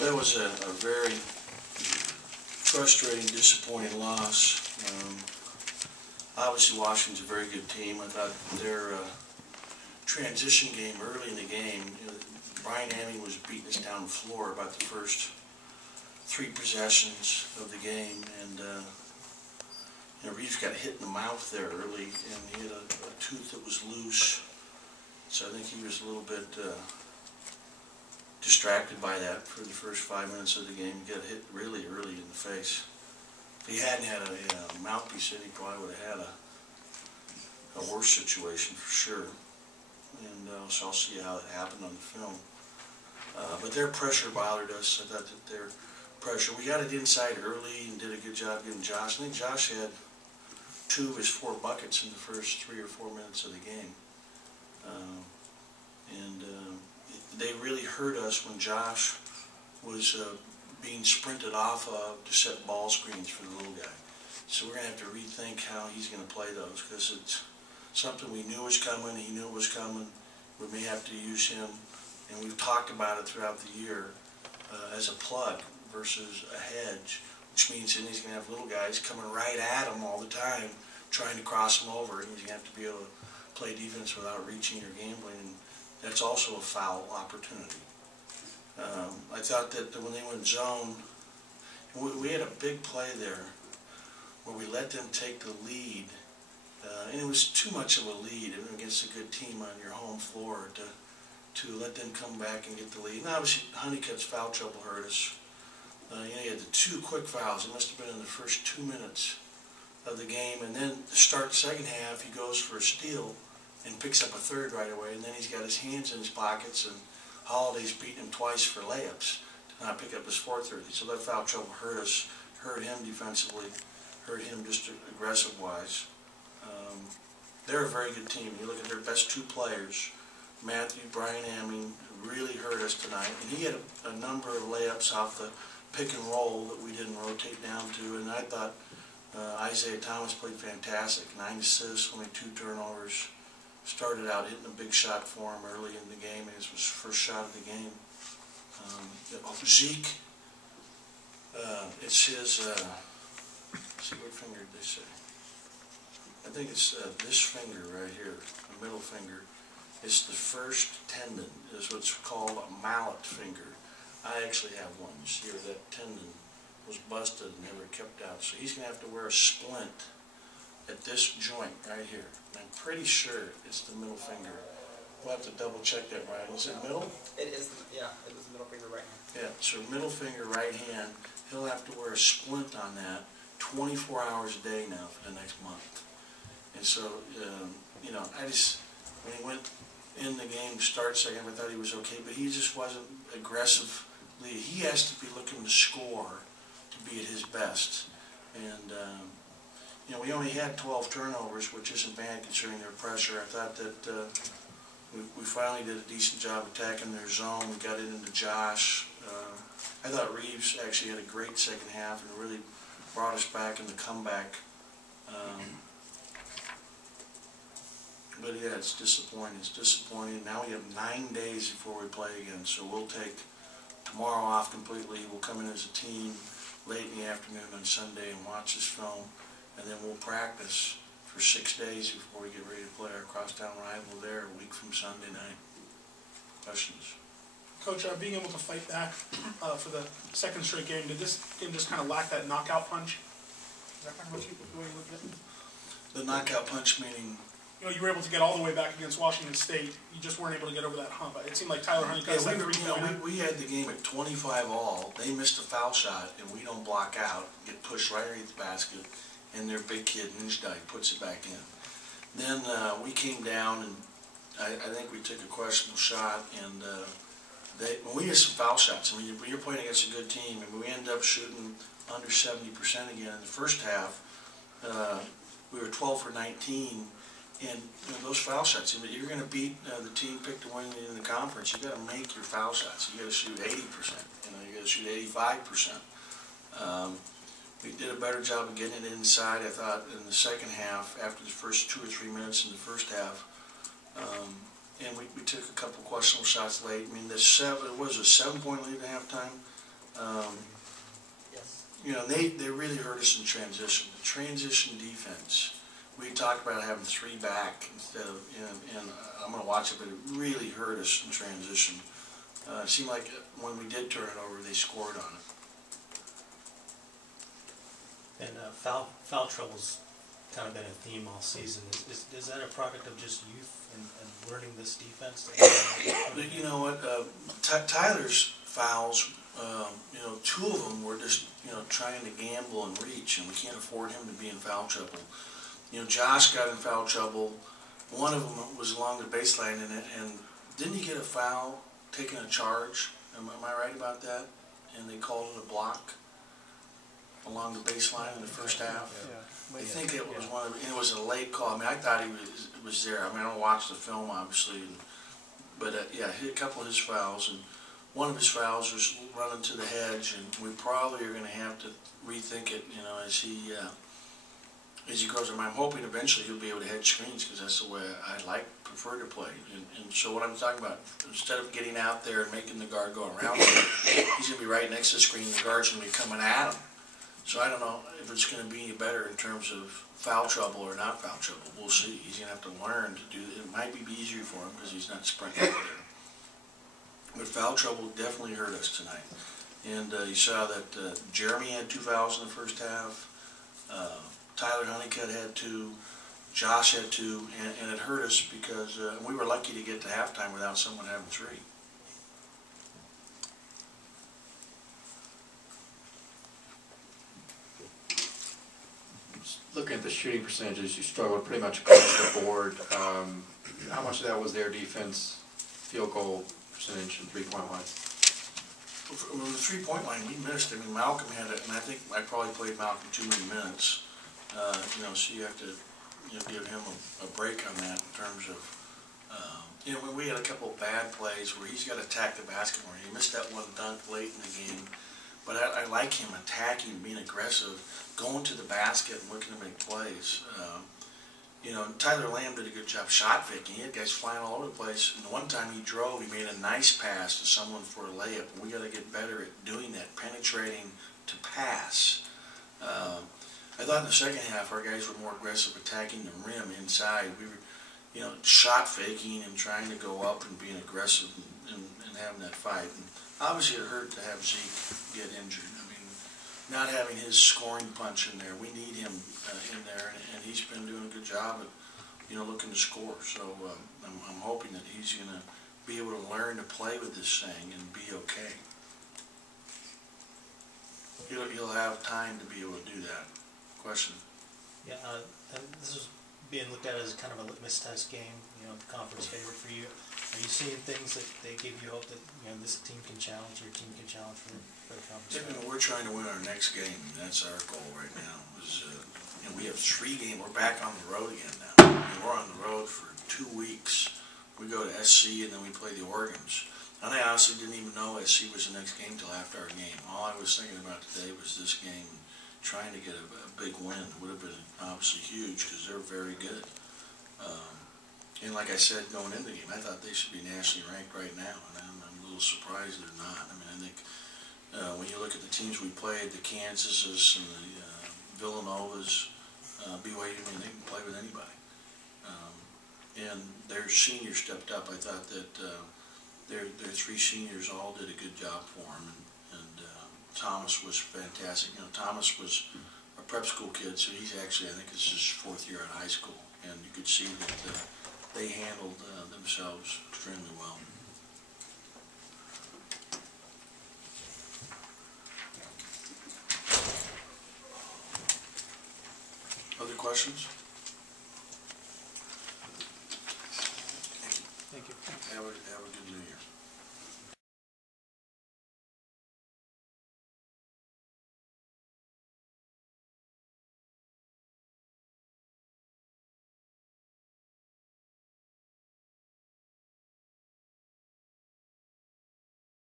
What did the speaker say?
That was a very frustrating, disappointing loss. Obviously, Washington's a very good team. I thought their transition game early in the game, Brian Amming was beating us down the floor about the first 3 possessions of the game, and Reeves got hit in the mouth there early, and he had a tooth that was loose, so I think he was a little bit distracted by that for the first 5 minutes of the game. He got hit really early in the face. If he hadn't had a mouthpiece in, he probably would have had a worse situation for sure. And so I'll see how it happened on the film. But their pressure bothered us. I thought that their pressure, we got it inside early and did a good job getting Josh. I think Josh had 2 of his 4 buckets in the first 3 or 4 minutes of the game. They really hurt us when Josh was being sprinted off of to set ball screens for the little guy. So we're going to have to rethink how he's going to play those, because it's something we knew was coming, he knew it was coming. We may have to use him, and we've talked about it throughout the year, as a plug versus a hedge, which means then he's going to have little guys coming right at him all the time, trying to cross him over, and he's going to have to be able to play defense without reaching or gambling, and that's also a foul opportunity. I thought that when they went zone, we had a big play there where we let them take the lead, and it was too much of a lead against a good team on your home floor to let them come back and get the lead. And obviously Honeycutt's foul trouble hurt us. He had the 2 quick fouls. It must have been in the first 2 minutes of the game, and then to start the second half, he goes for a steal and picks up a 3rd right away, and then he's got his hands in his pockets, and Holiday's beating him twice for layups to not pick up his 4th 30. So that foul trouble hurt us, hurt him defensively, hurt him just aggressive-wise. They're a very good team. You look at their best 2 players, Matthew, Brian Amming, really hurt us tonight, and he had a number of layups off the pick and roll that we didn't rotate down to, and I thought Isaiah Thomas played fantastic. 9 assists, only 2 turnovers. Started out hitting a big shot for him early in the game. It was his first shot of the game. Zeke, it's his, let's see, what finger did they say? I think it's this finger right here, the middle finger. It's the first tendon. It's what's called a mallet finger. I actually have one. You see where that tendon was busted and never kept out. So he's going to have to wear a splint at this joint right here. And I'm pretty sure it's the middle finger. We'll have to double check that, right? Is it middle? It is, yeah, it was middle finger right hand. Yeah, so middle finger right hand, he'll have to wear a splint on that 24 hours a day now for the next month. And so, when he went in the game to start second, I thought he was okay, but he just wasn't aggressively. He has to be looking to score to be at his best. And, we only had 12 turnovers, which isn't bad considering their pressure. I thought that we finally did a decent job attacking their zone. We got it into Josh. I thought Reeves actually had a great second half and really brought us back in the comeback. But yeah, it's disappointing. It's disappointing. Now we have 9 days before we play again, so we'll take tomorrow off completely. We'll come in as a team late in the afternoon on Sunday and watch this film, and then we'll practice for 6 days before we get ready to play our crosstown rival there a week from Sunday night. Questions? Coach, being able to fight back for the 2nd straight game, did this game just kind of lack that knockout punch? Is that kind of what you looked at? The knockout punch meaning? You were able to get all the way back against Washington State. You just weren't able to get over that hump. It seemed like Tyler Honeycutt we had the game at 25 all. They missed a foul shot, and we don't block out, get pushed right underneath the basket, and their big kid, Ninjdike, puts it back in. Then we came down, and I think we took a questionable shot, and when we had some foul shots, I mean, you're playing against a good team, and we ended up shooting under 70% again in the first half. We were 12 for 19. And those foul shots, if you're going to beat the team picked to win in the conference, you got to make your foul shots. You got to shoot 80%. You got to shoot 85%. We did a better job of getting it inside, I thought, in the second half. After the first 2 or 3 minutes in the first half, and we took a couple questionable shots late. I mean, it was a 7-point lead at halftime. Yes. You know, they really hurt us in transition. The transition defense. We talked about having 3 back instead of, and I'm going to watch it, but it really hurt us in transition. It seemed like when we did turn it over, they scored on it. And foul trouble's kind of been a theme all season. Is that a product of just youth and learning this defense? But you know what? Tyler's fouls, you know, 2 of them were just, you know, trying to gamble and reach, and we can't afford him to be in foul trouble. You know, Josh got in foul trouble. One of them was along the baseline, and didn't he get a foul taking a charge? Am I right about that? And they called it a block along the baseline in the first half. I think it was one of, and it was a late call. I mean, I thought he was there. I mean, I don't watch the film obviously, but yeah, hit a couple of his fouls, and one of his fouls was running to the hedge, and we probably are going to have to rethink it, you know, as he goes. I'm hoping eventually he'll be able to hedge screens, because that's the way I prefer to play. And so what I'm talking about, instead of getting out there and making the guard go around him, he's going to be right next to the screen. The guard's going to be coming at him. So I don't know if it's going to be any better in terms of foul trouble or not foul trouble. We'll see. He's going to have to learn to do it. It might be easier for him because he's not sprinting there. But foul trouble definitely hurt us tonight. And you saw that Jeremy had 2 fouls in the first half. Tyler Honeycutt had 2. Josh had 2. And it hurt us because we were lucky to get to halftime without someone having 3. Looking at the shooting percentages, you struggled pretty much across the board. How much of that was their defense, field goal percentage, and 3-point line? Well, the 3-point line we missed. I mean, Malcolm had it, and I think I probably played Malcolm too many minutes. You know, so you have to, you know, give him a break on that in terms of, you know, when we had a couple of bad plays where he's got to attack the basket more. He missed that one dunk late in the game. But I like him attacking, being aggressive, going to the basket and looking to make plays. You know, Tyler Lamb did a good job shot faking. He had guys flying all over the place. And the one time he drove, he made a nice pass to someone for a layup. And we got to get better at doing that, penetrating to pass. I thought in the second half our guys were more aggressive attacking the rim inside. We were, you know, shot faking and trying to go up and being aggressive and having that fight. And obviously it hurt to have Zeke get injured. I mean, not having his scoring punch in there, we need him in there, and he's been doing a good job at, you know, looking to score. So I'm hoping that he's going to be able to learn to play with this thing and be okay. He'll have time to be able to do that. Question? Yeah, and this is being looked at as kind of a litmus test game, you know, conference favorite for you. Are you seeing things that they give you hope that, you know, this team can challenge, your team can challenge for the conference? You know, we're trying to win our next game. That's our goal right now. You know, we have 3 games. We're back on the road again now. I mean, we're on the road for 2 weeks. We go to SC and then we play the Oregons. And I honestly didn't even know SC was the next game till after our game. All I was thinking about today was this game, trying to get a big win. It would have been obviously huge because they're very good. And like I said, going into the game, I thought they should be nationally ranked right now, and I'm a little surprised they're not. I mean, I think when you look at the teams we played, the Kansases and the Villanovas, BYU, I mean, they can play with anybody. And their seniors stepped up. I thought that their 3 seniors all did a good job for them, and Thomas was fantastic. You know, Thomas was a prep school kid, so he's actually, I think this is his 4th year in high school, and you could see that they handled themselves extremely well. Other questions? Thank you. Have a good New Year.